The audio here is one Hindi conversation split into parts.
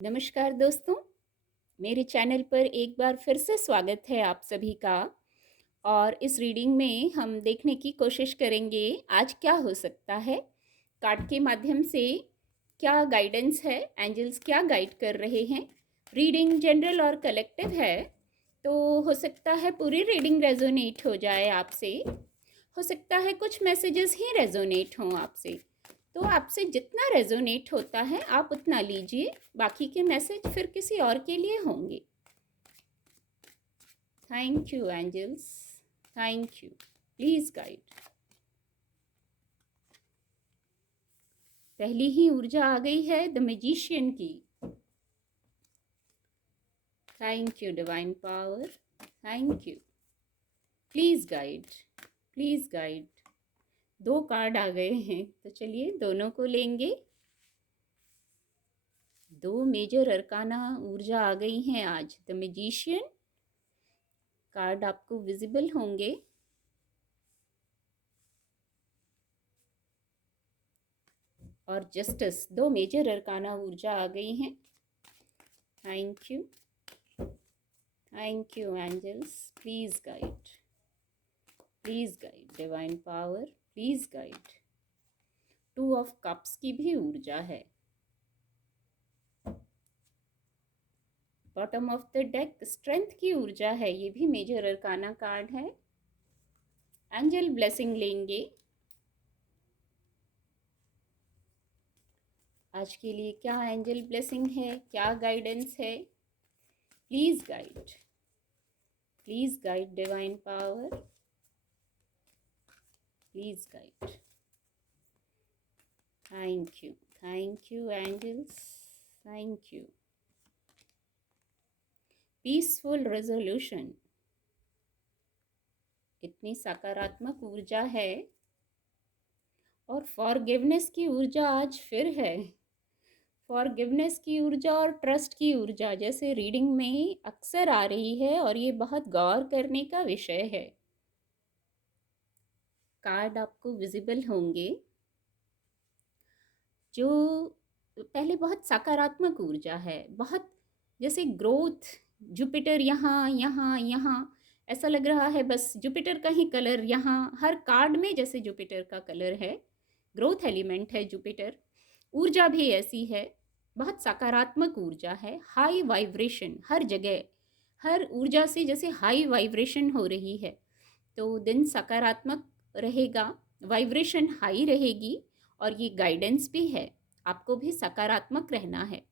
नमस्कार दोस्तों, मेरे चैनल पर एक बार फिर से स्वागत है आप सभी का। और इस रीडिंग में हम देखने की कोशिश करेंगे आज क्या हो सकता है। कार्ड के माध्यम से क्या गाइडेंस है, एंजल्स क्या गाइड कर रहे हैं। रीडिंग जनरल और कलेक्टिव है, तो हो सकता है पूरी रीडिंग रेजोनेट हो जाए आपसे, हो सकता है कुछ मैसेजेस ही रेजोनेट हों आपसे। तो आपसे जितना रेजोनेट होता है आप उतना लीजिए, बाकी के मैसेज फिर किसी और के लिए होंगे। Thank you angels, thank you, please guide. पहली ही ऊर्जा आ गई है द मैजिशियन की। Thank you divine power, thank you, please guide, please guide. दो कार्ड आ गए हैं, तो चलिए दोनों को लेंगे। दो मेजर अरकाना ऊर्जा आ गई हैं आज। द मैजिशियन कार्ड आपको विजिबल होंगे, और जस्टिस। दो मेजर अरकाना ऊर्जा आ गई हैं। Thank you, thank you angels, please guide, please guide divine power, please guide. Two of cups की भी ऊर्जा है। Bottom of the deck strength की ऊर्जा है, ये भी मेजर अरकाना कार्ड है। एंजल ब्लेसिंग लेंगे। आज के लिए क्या एंजल ब्लेसिंग है, क्या गाइडेंस है। Please guide, please guide divine power, please guide. Thank you angels, thank you. Peaceful resolution, इतनी सकारात्मक ऊर्जा है। और फॉरगिवनेस की ऊर्जा आज फिर है। फॉरगिवनेस की ऊर्जा और ट्रस्ट की ऊर्जा जैसे रीडिंग में अक्सर आ रही है, और ये बहुत गौर करने का विषय है। कार्ड आपको विजिबल होंगे जो पहले बहुत सकारात्मक ऊर्जा है, बहुत जैसे ग्रोथ। जुपिटर यहाँ यहाँ यहाँ, ऐसा लग रहा है बस जुपिटर का ही कलर यहाँ हर कार्ड में, जैसे जुपिटर का कलर है, ग्रोथ एलिमेंट है जुपिटर। ऊर्जा भी ऐसी है, बहुत सकारात्मक ऊर्जा है। हाई वाइब्रेशन हर जगह, हर ऊर्जा से जैसे हाई वाइब्रेशन हो रही है। तो दिन सकारात्मक रहेगा, वाइब्रेशन हाई रहेगी। और ये गाइडेंस भी है, आपको भी सकारात्मक रहना है,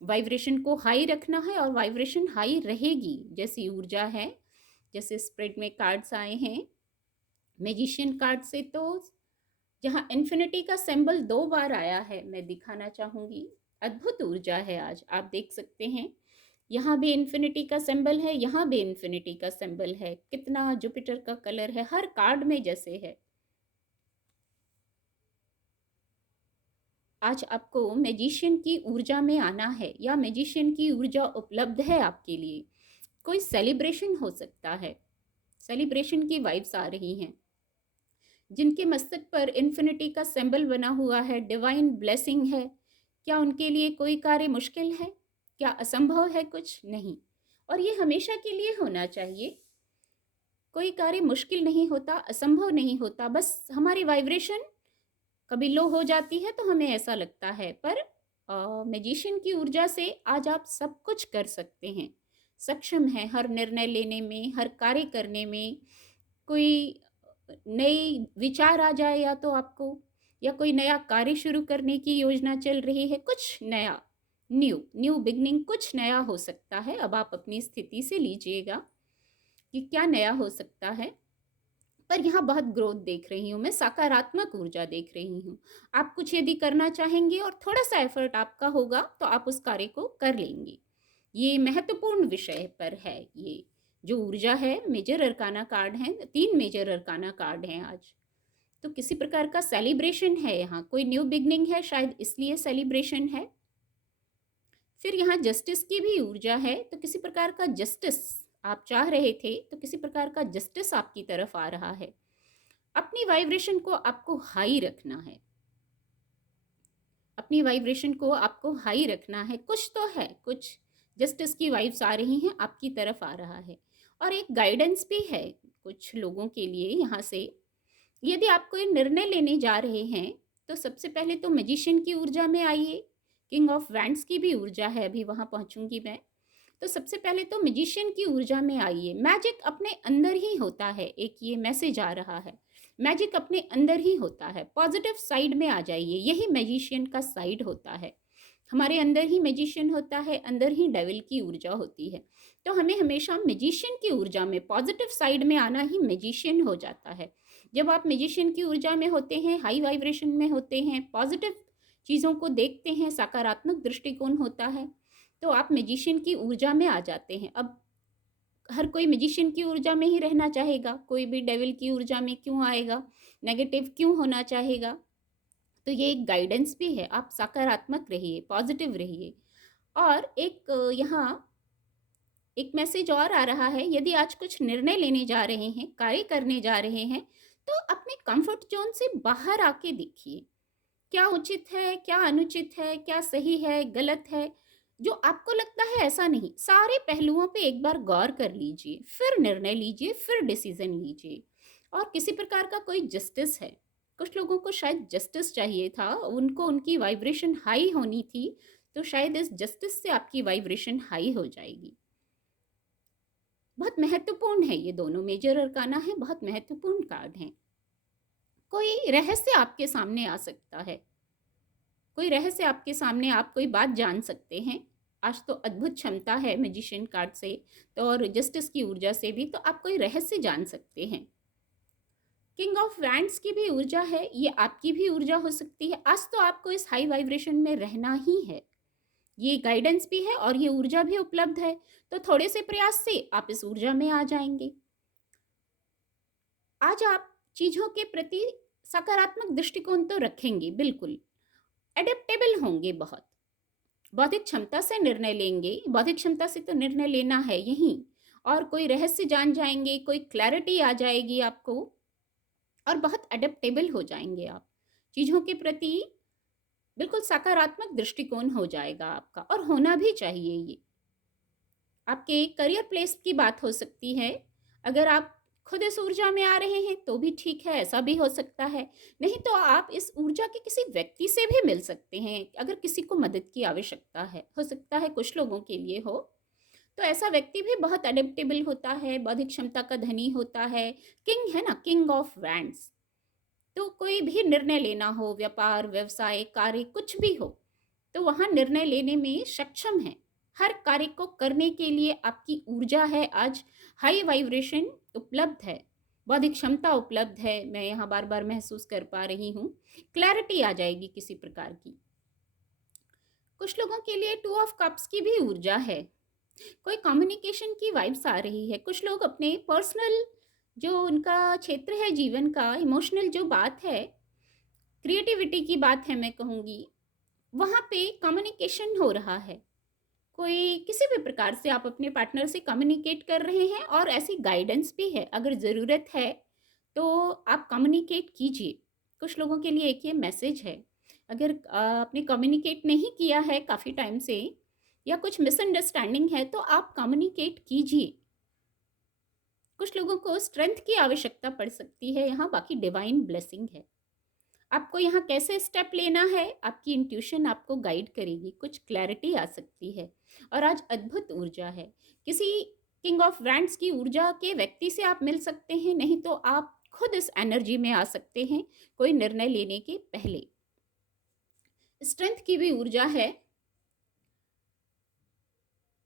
वाइब्रेशन को हाई रखना है, और वाइब्रेशन हाई रहेगी जैसी ऊर्जा है। जैसे स्प्रेड में कार्ड्स आए हैं मैजिशियन कार्ड से, तो जहाँ इन्फिनिटी का सिंबल दो बार आया है, मैं दिखाना चाहूँगी। अद्भुत ऊर्जा है आज, आप देख सकते हैं। यहाँ भी इन्फिनिटी का सिंबल है, यहाँ भी इन्फिनिटी का सिंबल है। कितना जुपिटर का कलर है हर कार्ड में जैसे है। आज आपको मैजिशियन की ऊर्जा में आना है, या मैजिशियन की ऊर्जा उपलब्ध है आपके लिए। कोई सेलिब्रेशन हो सकता है, सेलिब्रेशन की वाइब्स आ रही हैं। जिनके मस्तक पर इन्फिनिटी का सिंबल बना हुआ है, डिवाइन ब्लेसिंग है। क्या उनके लिए कोई कार्य मुश्किल है? क्या असंभव है? कुछ नहीं, और ये हमेशा के लिए होना चाहिए। कोई कार्य मुश्किल नहीं होता, असंभव नहीं होता, बस हमारी वाइब्रेशन कभी लो हो जाती है तो हमें ऐसा लगता है। पर मैजिशियन की ऊर्जा से आज आप सब कुछ कर सकते हैं, सक्षम हैं हर निर्णय लेने में, हर कार्य करने में। कोई नई विचार आ जाए या तो आपको, या कोई नया कार्य शुरू करने की योजना चल रही है, कुछ नया, न्यू न्यू बिगनिंग, कुछ नया हो सकता है। अब आप अपनी स्थिति से लीजिएगा कि क्या नया हो सकता है। पर यहाँ बहुत ग्रोथ देख रही हूँ मैं, सकारात्मक ऊर्जा देख रही हूँ। आप कुछ यदि करना चाहेंगे और थोड़ा सा एफर्ट आपका होगा तो आप उस कार्य को कर लेंगे। ये महत्वपूर्ण विषय पर है। ये जो ऊर्जा है, मेजर अरकाना कार्ड है, 3 मेजर अरकाना कार्ड हैं आज। तो किसी प्रकार का सेलिब्रेशन है, यहाँ कोई न्यू बिगनिंग है, शायद इसलिए सेलिब्रेशन है। फिर यहाँ जस्टिस की भी ऊर्जा है, तो किसी प्रकार का जस्टिस आप चाह रहे थे, तो किसी प्रकार का जस्टिस आपकी तरफ आ रहा है। अपनी वाइब्रेशन को आपको हाई रखना है। अपनी वाइब्रेशन को आपको हाई रखना है। कुछ तो है, कुछ जस्टिस की वाइब्स आ रही हैं, आपकी तरफ आ रहा है। और एक गाइडेंस भी है कुछ लोगों के लिए यहाँ से। यदि आप कोई निर्णय लेने जा रहे हैं, तो सबसे पहले तो मैजिशियन की ऊर्जा में आइए। किंग ऑफ वैंड्स की भी ऊर्जा है, अभी वहाँ पहुँचूंगी मैं। तो सबसे पहले तो मैजिशियन की ऊर्जा में आइए। मैजिक अपने अंदर ही होता है, एक ये मैसेज आ रहा है। मैजिक अपने अंदर ही होता है। पॉजिटिव साइड में आ जाइए, यही मैजिशियन का साइड होता है। हमारे अंदर ही मैजिशियन होता है, अंदर ही डेविल की ऊर्जा होती है। तो हमें हमेशा मैजिशियन की ऊर्जा में, पॉजिटिव साइड में आना ही मैजिशियन हो जाता है। जब आप मैजिशियन की ऊर्जा में होते हैं, हाई वाइब्रेशन में होते हैं, पॉजिटिव चीज़ों को देखते हैं, सकारात्मक दृष्टिकोण होता है, तो आप मैजिशियन की ऊर्जा में आ जाते हैं। अब हर कोई मैजिशियन की ऊर्जा में ही रहना चाहेगा, कोई भी डेविल की ऊर्जा में क्यों आएगा, नेगेटिव क्यों होना चाहेगा। तो ये एक गाइडेंस भी है, आप सकारात्मक रहिए, पॉजिटिव रहिए। और एक यहाँ एक मैसेज और आ रहा है, यदि आज कुछ निर्णय लेने जा रहे हैं, कार्य करने जा रहे हैं, तो अपने कंफर्ट जोन से बाहर आके देखिए, क्या उचित है, क्या अनुचित है, क्या सही है, गलत है। जो आपको लगता है ऐसा नहीं, सारे पहलुओं पे एक बार गौर कर लीजिए, फिर निर्णय लीजिए, फिर डिसीजन लीजिए। और किसी प्रकार का कोई जस्टिस है, कुछ लोगों को शायद जस्टिस चाहिए था, उनको उनकी वाइब्रेशन हाई होनी थी, तो शायद इस जस्टिस से आपकी वाइब्रेशन हाई हो जाएगी। बहुत महत्वपूर्ण है, ये दोनों मेजर अरकाना है, बहुत महत्वपूर्ण कार्ड हैं। कोई रहस्य आपके सामने आ सकता है, कोई रहस्य आपके सामने, आप कोई बात जान सकते हैं। आज तो अद्भुत क्षमता है मैजिशियन कार्ड से तो, और जस्टिस की ऊर्जा से भी, तो आप कोई रहस्य जान सकते हैं। किंग ऑफ वैंड्स की भी ऊर्जा है, ये आपकी भी ऊर्जा हो सकती है। आज तो आपको इस हाई वाइब्रेशन में रहना ही है, ये गाइडेंस भी है और ये ऊर्जा भी उपलब्ध है। तो थोड़े से प्रयास से आप इस ऊर्जा में आ जाएंगे। आज आप चीज़ों के प्रति सकारात्मक दृष्टिकोण तो रखेंगे, बिल्कुल एडेप्टेबल होंगे, बहुत बौद्धिक क्षमता से निर्णय लेंगे। बौद्धिक क्षमता से तो निर्णय लेना है यहीं, और कोई रहस्य जान जाएंगे, कोई क्लैरिटी आ जाएगी आपको, और बहुत एडेप्टेबल हो जाएंगे आप चीज़ों के प्रति। बिल्कुल सकारात्मक दृष्टिकोण हो जाएगा आपका, और होना भी चाहिए। ये आपके करियर प्लेस की बात हो सकती है। अगर आप खुद इस ऊर्जा में आ रहे हैं तो भी ठीक है, ऐसा भी हो सकता है। नहीं तो आप इस ऊर्जा के किसी व्यक्ति से भी मिल सकते हैं, अगर किसी को मदद की आवश्यकता है, हो सकता है कुछ लोगों के लिए हो। तो ऐसा व्यक्ति भी बहुत अडेप्टेबल होता है, बौद्धिक क्षमता का धनी होता है। किंग है ना, किंग ऑफ वैंड्स। तो कोई भी निर्णय लेना हो, व्यापार, व्यवसाय, कार्य, कुछ भी हो, तो वहाँ निर्णय लेने में सक्षम है। हर कार्य को करने के लिए आपकी ऊर्जा है, आज हाई वाइब्रेशन उपलब्ध है, बौद्धिक क्षमता उपलब्ध है। मैं यहाँ बार बार महसूस कर पा रही हूँ, क्लैरिटी आ जाएगी किसी प्रकार की। कुछ लोगों के लिए टू ऑफ कप्स की भी ऊर्जा है, कोई कम्युनिकेशन की वाइब्स आ रही है। कुछ लोग अपने पर्सनल जो उनका क्षेत्र है जीवन का, इमोशनल जो बात है, क्रिएटिविटी की बात है, मैं कहूँगी वहाँ पे कम्युनिकेशन हो रहा है। कोई किसी भी प्रकार से आप अपने पार्टनर से कम्युनिकेट कर रहे हैं, और ऐसी गाइडेंस भी है, अगर ज़रूरत है तो आप कम्युनिकेट कीजिए। कुछ लोगों के लिए एक ये मैसेज है, अगर आपने कम्युनिकेट नहीं किया है काफ़ी टाइम से, या कुछ मिसअंडरस्टैंडिंग है, तो आप कम्युनिकेट कीजिए। कुछ लोगों को स्ट्रेंथ की आवश्यकता पड़ सकती है यहाँ, बाकी डिवाइन ब्लेसिंग है। आपको यहाँ कैसे स्टेप लेना है, आपकी इंट्यूशन आपको गाइड करेगी, कुछ क्लैरिटी आ सकती है। और आज अद्भुत ऊर्जा है, किसी किंग ऑफ वैंड्स की ऊर्जा के व्यक्ति से आप मिल सकते हैं, नहीं तो आप खुद इस एनर्जी में आ सकते हैं कोई निर्णय लेने के पहले। स्ट्रेंथ की भी ऊर्जा है,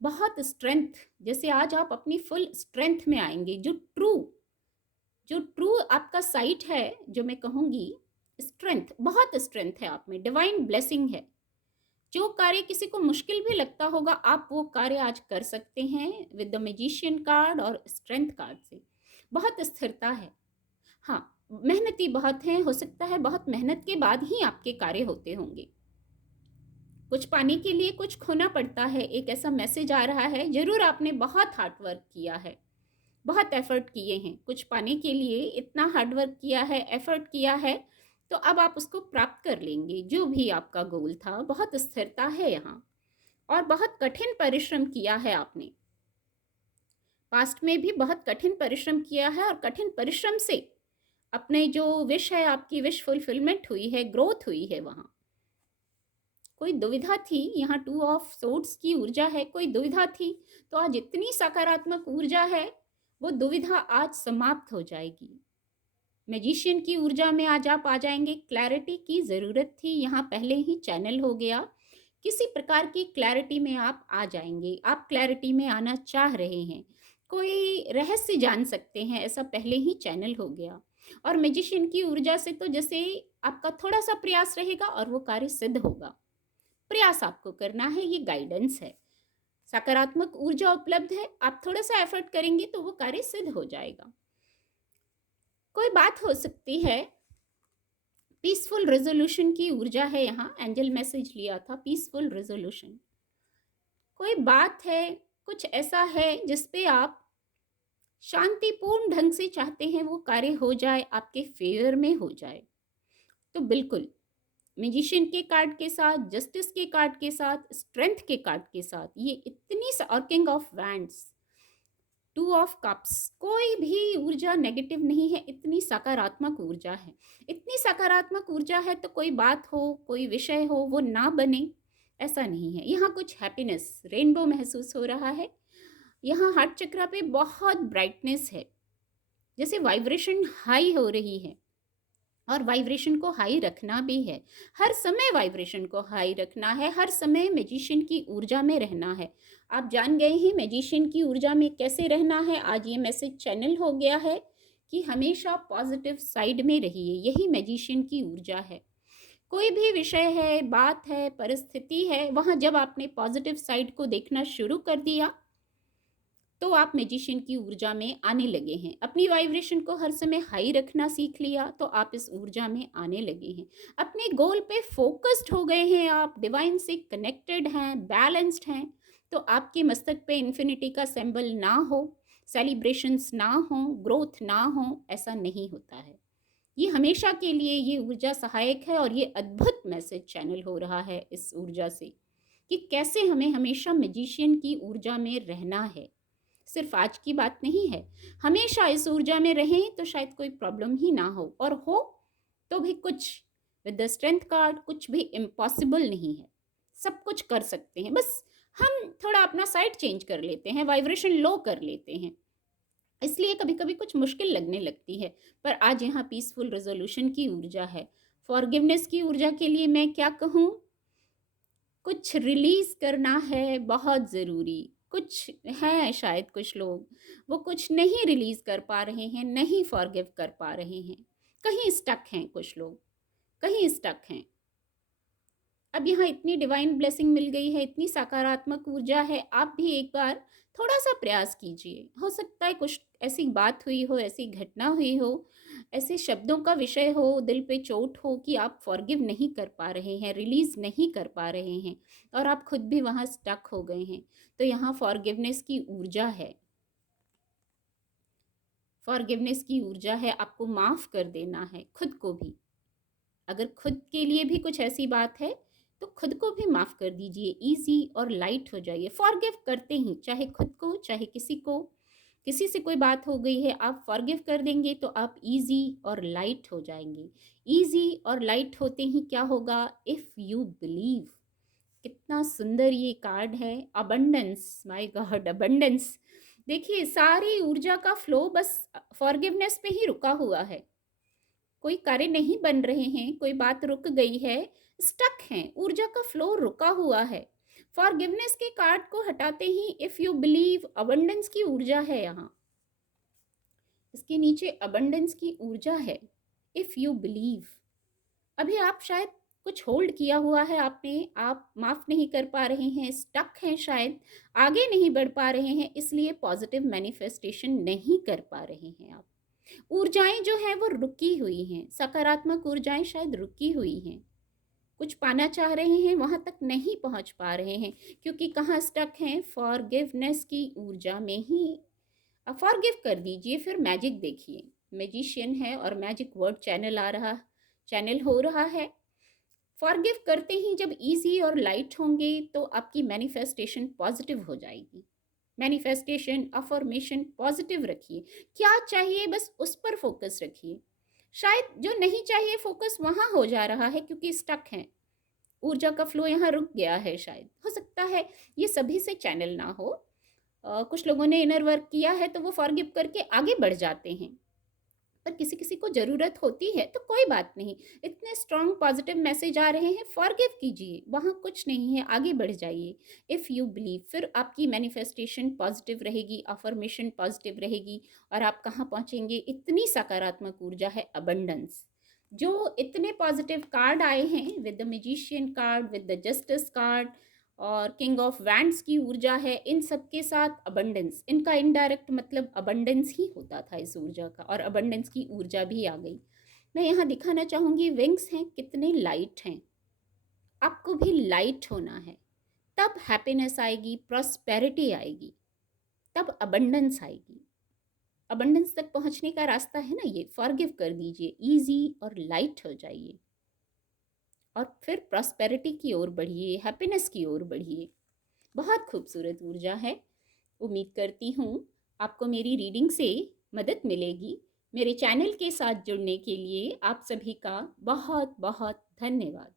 बहुत स्ट्रेंथ, जैसे आज आप अपनी फुल स्ट्रेंथ में आएंगे। जो ट्रू आपका साइट है, जो मैं कहूँगी स्ट्रेंथ, बहुत स्ट्रेंथ है आप में, डिवाइन ब्लेसिंग है। जो कार्य किसी को मुश्किल भी लगता होगा, आप वो कार्य आज कर सकते हैं विद द मैजिशियन कार्ड और स्ट्रेंथ कार्ड से। बहुत स्थिरता है। हाँ, मेहनती बहुत हैं, हो सकता है बहुत मेहनत के बाद ही आपके कार्य होते होंगे। कुछ पाने के लिए कुछ खोना पड़ता है, एक ऐसा मैसेज आ रहा है। जरूर आपने बहुत हार्डवर्क किया है, बहुत एफर्ट किए हैं, कुछ पाने के लिए इतना हार्डवर्क किया है, एफर्ट किया है, तो अब आप उसको प्राप्त कर लेंगे। जो भी आपका गोल था, बहुत स्थिरता है यहाँ और बहुत कठिन परिश्रम किया है आपने। पास्ट में भी बहुत कठिन परिश्रम किया है और कठिन परिश्रम से अपने जो विश है, आपकी विश फुलफिलमेंट हुई है, ग्रोथ हुई है वहाँ। कोई दुविधा थी, यहाँ टू ऑफ सोर्ड्स की ऊर्जा है, कोई दुविधा थी, तो आज इतनी सकारात्मक ऊर्जा है, वो दुविधा आज समाप्त हो जाएगी। मैजिशियन की ऊर्जा में आज आप आ जाएंगे। क्लैरिटी की ज़रूरत थी, यहाँ पहले ही चैनल हो गया। किसी प्रकार की क्लैरिटी में आप आ जाएंगे। आप क्लैरिटी में आना चाह रहे हैं, कोई रहस्य जान सकते हैं, ऐसा पहले ही चैनल हो गया। और मैजिशियन की ऊर्जा से तो जैसे आपका थोड़ा सा प्रयास रहेगा और वो कार्य सिद्ध होगा। प्रयास आपको करना है, ये गाइडेंस है। सकारात्मक ऊर्जा उपलब्ध है, आप थोड़ा सा एफर्ट करेंगे तो वो कार्य सिद्ध हो जाएगा। कोई बात हो सकती है, पीसफुल रेजोल्यूशन की ऊर्जा है यहाँ। एंजल मैसेज लिया था, पीसफुल रेजोल्यूशन। कोई बात है, कुछ ऐसा है जिस पे आप शांतिपूर्ण ढंग से चाहते हैं वो कार्य हो जाए, आपके फेवर में हो जाए। तो बिल्कुल मैजिशियन के कार्ड के साथ, जस्टिस के कार्ड के साथ, स्ट्रेंथ के कार्ड के साथ, ये इतनी और king of wands, to of cups, कोई भी ऊर्जा नेगेटिव नहीं है, इतनी सकारात्मक ऊर्जा है। इतनी सकारात्मक ऊर्जा है तो कोई बात हो, कोई विषय हो, वो ना बने ऐसा नहीं है। यहाँ कुछ हैप्पीनेस, रेनबो महसूस हो रहा है। यहाँ हार्ट चक्र पे बहुत ब्राइटनेस है, जैसे वाइब्रेशन हाई हो रही है। और वाइब्रेशन को हाई रखना भी है, हर समय वाइब्रेशन को हाई रखना है, हर समय मैजिशियन की ऊर्जा में रहना है। आप जान गए हैं मैजिशियन की ऊर्जा में कैसे रहना है। आज ये मैसेज चैनल हो गया है कि हमेशा पॉजिटिव साइड में रहिए, यही मैजिशियन की ऊर्जा है। कोई भी विषय है, बात है, परिस्थिति है, वहाँ जब आपने पॉजिटिव साइड को देखना शुरू कर दिया तो आप मैजिशियन की ऊर्जा में आने लगे हैं। अपनी वाइब्रेशन को हर समय हाई रखना सीख लिया तो आप इस ऊर्जा में आने लगे हैं। अपने गोल पे फोकस्ड हो गए हैं, आप डिवाइन से कनेक्टेड हैं, बैलेंस्ड हैं। तो आपके मस्तक पे इन्फिनिटी का सिंबल ना हो, सेलिब्रेशंस ना हो, ग्रोथ ना हो, ऐसा नहीं होता है। ये हमेशा के लिए ये ऊर्जा सहायक है और ये अद्भुत मैसेज चैनल हो रहा है इस ऊर्जा से कि कैसे हमें हमेशा मैजिशियन की ऊर्जा में रहना है। सिर्फ आज की बात नहीं है, हमेशा इस ऊर्जा में रहें तो शायद कोई प्रॉब्लम ही ना हो, और हो तो भी कुछ विद द स्ट्रेंथ कार्ड कुछ भी इम्पॉसिबल नहीं है, सब कुछ कर सकते हैं। बस हम थोड़ा अपना साइड चेंज कर लेते हैं, वाइब्रेशन लो कर लेते हैं, इसलिए कभी कभी कुछ मुश्किल लगने लगती है। पर आज यहाँ पीसफुल रेजोल्यूशन की ऊर्जा है। फॉरगिवनेस की ऊर्जा के लिए मैं क्या कहूँ, कुछ रिलीज करना है बहुत ज़रूरी। कुछ है, शायद कुछ लोग वो कुछ नहीं रिलीज कर पा रहे हैं, नहीं फॉरगिव कर पा रहे हैं, कहीं स्टक हैं, कुछ लोग कहीं स्टक हैं। अब यहाँ इतनी डिवाइन ब्लेसिंग मिल गई है, इतनी सकारात्मक ऊर्जा है, आप भी एक बार थोड़ा सा प्रयास कीजिए। हो सकता है कुछ ऐसी बात हुई हो, ऐसी घटना हुई हो, ऐसे शब्दों का विषय हो, दिल पे चोट हो कि आप फॉरगिव नहीं कर पा रहे हैं, रिलीज नहीं कर पा रहे हैं और आप खुद भी वहाँ स्टक हो गए हैं। तो यहाँ फॉरगिवनेस की ऊर्जा है, फॉरगिवनेस की ऊर्जा है। आपको माफ़ कर देना है खुद को भी। अगर खुद के लिए भी कुछ ऐसी बात है तो खुद को भी माफ़ कर दीजिए, ईजी और लाइट हो जाइए। फॉरगिव करते ही, चाहे खुद को चाहे किसी को, किसी से कोई बात हो गई है, आप फॉरगिव कर देंगे तो आप इजी और लाइट हो जाएंगे। इजी और लाइट होते ही क्या होगा, इफ़ यू बिलीव। कितना सुंदर ये कार्ड है, अबंडेंस, माय गॉड अबंडेंस। देखिए सारी ऊर्जा का फ्लो बस फॉरगिवनेस पे ही रुका हुआ है। कोई कार्य नहीं बन रहे हैं, कोई बात रुक गई है, स्टक हैं, ऊर्जा का फ्लो रुका हुआ है। फॉरगिवनेस के कार्ड को हटाते ही इफ यू बिलीव, अबंडेंस की ऊर्जा है यहाँ, इसके नीचे अबंडेंस की ऊर्जा है। इफ यू बिलीव, अभी आप शायद कुछ होल्ड किया हुआ है आपने, आप माफ़ नहीं कर पा रहे हैं, स्टक हैं, शायद आगे नहीं बढ़ पा रहे हैं, इसलिए पॉजिटिव मैनिफेस्टेशन नहीं कर पा रहे हैं आप। ऊर्जाएं जो है वो रुकी हुई हैं, सकारात्मक ऊर्जाएं शायद रुकी हुई हैं। कुछ पाना चाह रहे हैं, वहाँ तक नहीं पहुँच पा रहे हैं, क्योंकि कहाँ स्टक हैं, फॉरगिवनेस की ऊर्जा में ही। फॉरगिव कर दीजिए, फिर मैजिक देखिए। मैजिशियन है और मैजिक वर्ड चैनल आ रहा, चैनल हो रहा है। फॉरगिव करते ही जब ईजी और लाइट होंगे तो आपकी मैनिफेस्टेशन पॉजिटिव हो जाएगी। मैनिफेस्टेशन, अफर्मेशन पॉजिटिव रखिए। क्या चाहिए बस उस पर फोकस रखिए। शायद जो नहीं चाहिए फोकस वहाँ हो जा रहा है क्योंकि स्टक है, ऊर्जा का फ्लो यहाँ रुक गया है। शायद हो सकता है ये सभी से चैनल ना हो। कुछ लोगों ने इनर वर्क किया है तो वो फॉरगिव करके आगे बढ़ जाते हैं, पर किसी किसी को ज़रूरत होती है तो कोई बात नहीं। इतने स्ट्रॉन्ग पॉजिटिव मैसेज आ रहे हैं, फॉरगिव कीजिए, वहाँ कुछ नहीं है, आगे बढ़ जाइए। इफ़ यू बिलीव, फिर आपकी मैनिफेस्टेशन पॉजिटिव रहेगी, अफर्मेशन पॉजिटिव रहेगी, और आप कहाँ पहुँचेंगे? इतनी सकारात्मक ऊर्जा है, अबंडेंस। जो इतने पॉजिटिव कार्ड आए हैं, with the magician card, with the justice card, और किंग ऑफ वैंड्स की ऊर्जा है, इन सब के साथ अबंडेंस, इनका इनडायरेक्ट मतलब अबंडेंस ही होता था इस ऊर्जा का, और अबंडेंस की ऊर्जा भी आ गई। मैं यहाँ दिखाना चाहूँगी, विंग्स हैं, कितने लाइट हैं। आपको भी लाइट होना है, तब हैप्पीनेस आएगी, प्रॉस्पेरिटी आएगी, तब अबंडेंस आएगी। अबंडेंस तक पहुँचने का रास्ता है ना ये, फॉरगिव कर दीजिए, ईजी और लाइट हो जाइए, और फिर प्रॉस्पेरिटी की ओर बढ़िए, हैप्पीनेस की ओर बढ़िए। बहुत खूबसूरत ऊर्जा है। उम्मीद करती हूँ आपको मेरी रीडिंग से मदद मिलेगी। मेरे चैनल के साथ जुड़ने के लिए आप सभी का बहुत बहुत धन्यवाद।